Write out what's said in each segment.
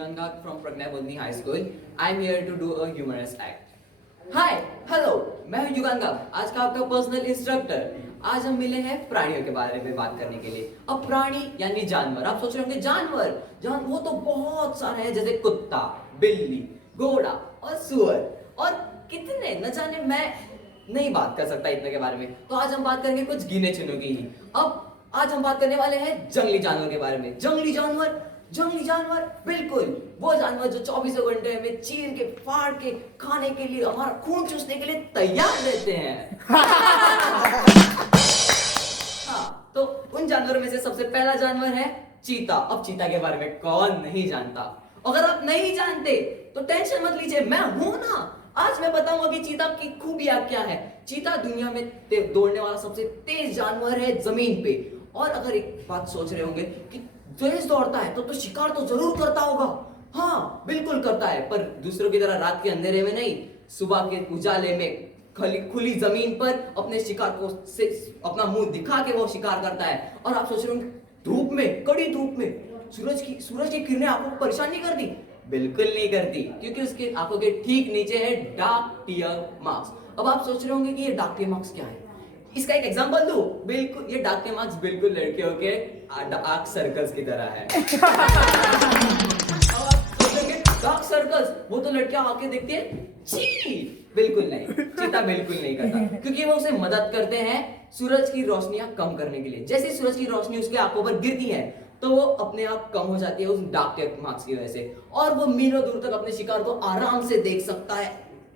Ganga from Pragna Bodhini High School. I'm here to do a humorous act. Hi hello, मैं हूँ युगांगा, आज का आपका पर्सनल इंस्ट्रक्टर। आज हम मिले हैं प्राणियों के बारे में बात करने के लिए। अब प्राणी यानी जानवर। आप सोच रहे होंगे जानवर वो तो बहुत सारे हैं, जैसे कुत्ता, बिल्ली, घोड़ा और सुअर, और कितने न जाने, मैं नहीं बात कर सकता इतने के बारे में। तो आज हम बात करेंगे कुछ गिने चुने की ही। अब आज हम बात करने वाले हैं जंगली जानवर के बारे में। जंगली जानवर बिल्कुल वो जानवर जो 24 घंटे में चीर के फाड़ के खाने के लिए, हमारा खून चूसने के लिए तैयार रहते हैं। हाँ, तो उन जानवरों में से सबसे पहला जानवर है चीता। अब चीता के बारे में कौन नहीं जानता? अगर आप नहीं जानते तो टेंशन मत लीजिए, मैं हूं ना। आज मैं बताऊंगा कि चीता की खूबियां क्या है। चीता दुनिया में दौड़ने वाला सबसे तेज जानवर है जमीन पे। और अगर एक बात सोच रहे होंगे कि तेज दौड़ता है तो शिकार तो जरूर करता होगा। हाँ, बिल्कुल करता है, पर दूसरों की तरह रात के अंधेरे में नहीं, सुबह के उजाले में खुली जमीन पर अपने शिकार को से अपना मुंह दिखा के वो शिकार करता है। और आप सोच रहे होंगे धूप में, कड़ी धूप में सूरज की किरणें आपको परेशान नहीं करती? बिल्कुल नहीं करती, क्योंकि उसके आंखों के ठीक नीचे है डार्क टियर मार्क्स। अब आप सोच रहे होंगे कि ये डार्क टियर मार्क्स क्या है? इसका एक एग्जांपल दूं? बिल्कुल, ये डार्क टियर मार्क्स बिल्कुल लड़कियों के डार्क सर्कल्स की तरह है। डार्क सर्कल्स वो तो लड़कियां आके देखती है, छी बिल्कुल नहीं, चीता बिल्कुल नहीं करता, क्योंकि वो उसे मदद करते हैं सूरज की रोशनियां कम करने के लिए। जैसे सूरज की रोशनी उसके आंखों पर गिरती है तो वो अपने आप कम हो जाती है उस डार्क टियर मार्क्स की वजह से, और वो मीलों दूर तक अपने शिकार को आराम से देख सकता है।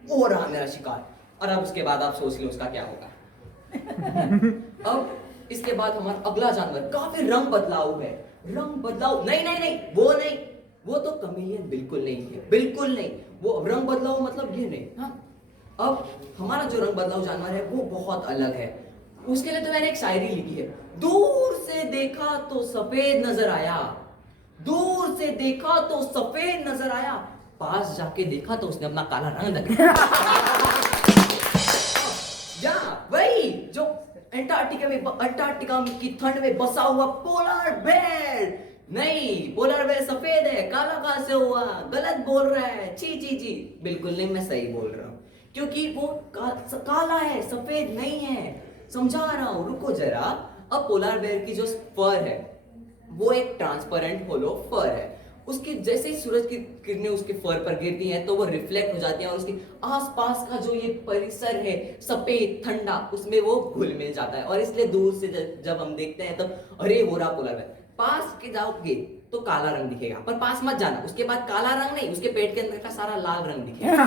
वो रहा मेरा शिकार। और अब उसके बाद आप सोच लो उसका क्या होगा। अब इसके बाद हमारा अगला जानवर काफी रंग बदलाव है। रंग बदलाव नहीं, वो तो कमेलियन बिल्कुल नहीं है, बिल्कुल नहीं। वो रंग बदलाव मतलब ये नहीं। हाँ, अब हमारा जो रंग बदलाव जानवर है वो बहुत अलग है। उसके लिए तो मैंने एक शायरी लिखी है। दूर से देखा तो सफेद नजर आया, दूर से देखा तो सफेद नजर आया, पास जाके देखा तो उसने अपना काला रंग दिखाया। वही जो अंटार्कटिका की ठंड में बसा हुआ पोलर बेर। नहीं, पोलर बेर सफेद है, काला कहां से हुआ? गलत बोल रहा है, छी। बिल्कुल नहीं, मैं सही बोल रहा हूं, क्योंकि वो काला है, सफेद नहीं है। समझा रहा हूं, रुको जरा। अब पोलर बेर की जो फर है वो एक ट्रांसपेरेंट होलो फर है। उसके जैसे ही सूरज की किरणें उसके फर पर गिरती हैं तो वो रिफ्लेक्ट हो जाती हैं, और उसके आसपास का जो ये परिसर है सफेद ठंडा, उसमें वो घुल मिल जाता है। और इसलिए दूर से जब हम देखते हैं तब अरे वो रहा पोलर बेर। पास के जाओगे तो काला रंग दिखेगा, पर पास मत जाना, उसके बाद काला रंग नहीं, उसके पेट के अंदर का सारा लाल रंग दिखेगा।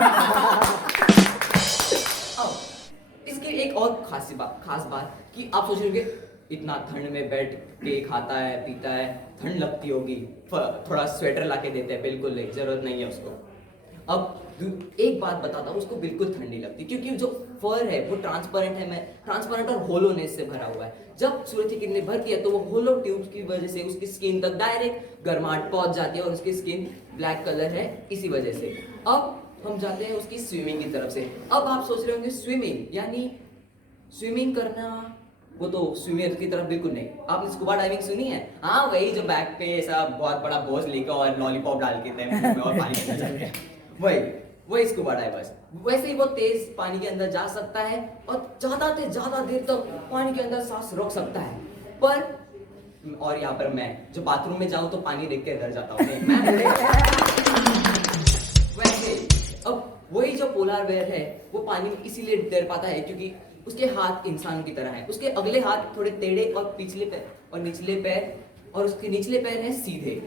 इसकी एक और खास बात कि आप सोच रहे हो इतना ठंड में बैठ के खाता है पीता है, ठंड लगती होगी, थोड़ा स्वेटर लाके देते हैं। बिल्कुल नहीं, जरूरत नहीं है उसको। अब एक बात बताता हूँ, उसको बिल्कुल ठंड नहीं लगती, क्योंकि जो फर है वो ट्रांसपेरेंट है, ट्रांसपेरेंट और होलोनेस से भरा हुआ है। जब सूरज की किरणें भरती है तो वो होलो ट्यूब की वजह से उसकी स्किन तक डायरेक्ट गर्माहट पहुंच जाती है, और उसकी स्किन ब्लैक कलर है इसी वजह से। अब हम जाते हैं उसकी स्विमिंग की तरफ से। अब आप सोच रहे होंगे स्विमिंग यानी स्विमिंग करना, वो तो स्विमर की तरफ बिल्कुल नहीं। आपने स्कूबा डाइविंग सुनी है? हाँ, वही जो बैक पे ऐसा बहुत बड़ा बोझ लेकर और लॉलीपॉप डाल के मुंह में और पानी के अंदर जाते हैं, वही स्कूबा डाइवर्स। वैसे ही वो तेज पानी के अंदर जा सकता है और ज्यादा से ज्यादा देर तक पानी के अंदर सांस रोक सकता है। पर और यहाँ पर मैं जो बाथरूम में जाऊं तो पानी देख के डर जाता हूँ। वैसे अब वही जो पोलर बेयर है वो पानी में इसीलिए डर पाता है क्योंकि उसके हाथ इंसान की तरह हैं। उसके अगले हाथ थोड़े टेढ़े और पिछले पैर और निचले पैर, और उसके निचले पैर हैं सीधे।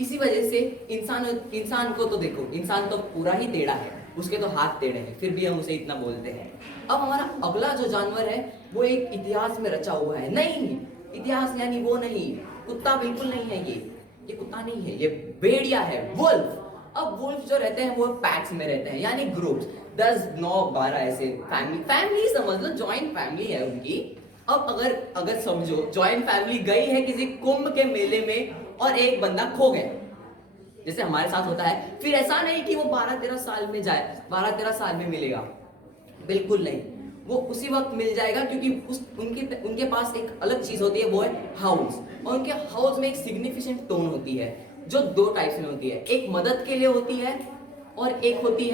इसी वजह से इंसान को तो देखो, इंसान तो पूरा ही टेढ़ा है, उसके तो हाथ टेढ़े हैं, फिर भी हम उसे इतना बोलते हैं। अब हमारा अगला जो जानवर है वो एक इतिहास में रचा हुआ है। नहीं, इतिहास यानी वो नहीं, कुत्ता बिल्कुल नहीं है ये कुत्ता नहीं है, ये भेड़िया है, वुल्फ। अब वुल्फ जो रहते हैं वो पैक्स में रहते हैं, यानी ग्रुप्स, 10 9 12 ऐसे फैमिली समझ लो, जॉइंट फैमिली है उनकी। अब अगर समझो जॉइंट फैमिली गई है किसी कुंभ के मेले में और एक बंदा खो गया, जैसे हमारे साथ होता है, फिर ऐसा नहीं कि वो 12-13 साल में जाए, 12-13 साल में मिलेगा, बिल्कुल नहीं, वो उसी वक्त मिल जाएगा, क्योंकि उनके पास एक अलग चीज होती है, वो है हाउस। और उनके हाउस में एक सिग्निफिकेंट टोन होती है, जो 2 टाइप्स में होती है, एक मदद के लिए होती है और एक होती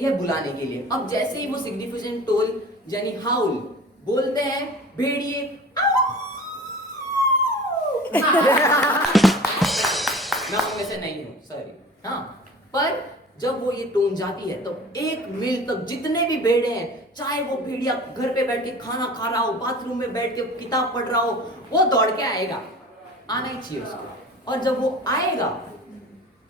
है बुलाने के लिए। अब जैसे ही वो सिग्निफिकेंट टोन यानी हाउल बोलते हैं, भेड़िए मैं उनमें से नहीं हूं, सॉरी। हाँ, पर जब वो ये टोन जाती है तो 1 मील तक जितने भी भेड़े हैं, चाहे वो भेड़िया घर पे बैठ के खाना खा रहा हो, बाथरूम में बैठ के किताब पढ़ रहा हो, वो दौड़ के आएगा, आना ही चाहिए उसको। और जब वो आएगा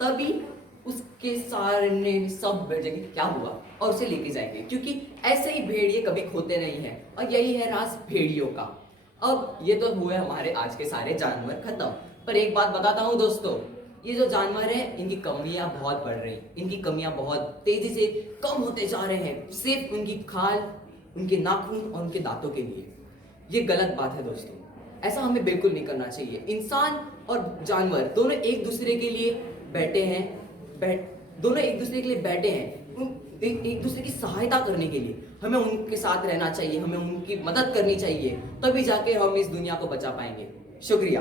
तभी उसके सामने सब बैठ जाएंगे, क्या हुआ, और उसे लेके जाएंगे, क्योंकि ऐसे ही भेड़िए कभी खोते नहीं हैं, और यही है राज भेड़ियों का। अब ये तो हुए हमारे आज के सारे जानवर खत्म, पर एक बात बताता हूँ दोस्तों, ये जो जानवर हैं इनकी कमियां बहुत बढ़ रही, इनकी कमियां बहुत तेजी से कम होते जा रहे हैं, सिर्फ उनकी खाल, उनके नाखून और उनके दांतों के लिए। ये गलत बात है दोस्तों, ऐसा हमें बिल्कुल नहीं करना चाहिए। इंसान और जानवर दोनों एक दूसरे के लिए बैठे हैं, दोनों एक दूसरे के लिए बैठे हैं, एक दूसरे की सहायता करने के लिए। हमें उनके साथ रहना चाहिए, हमें उनकी मदद करनी चाहिए, तभी जाके हम इस दुनिया को बचा पाएंगे। शुक्रिया।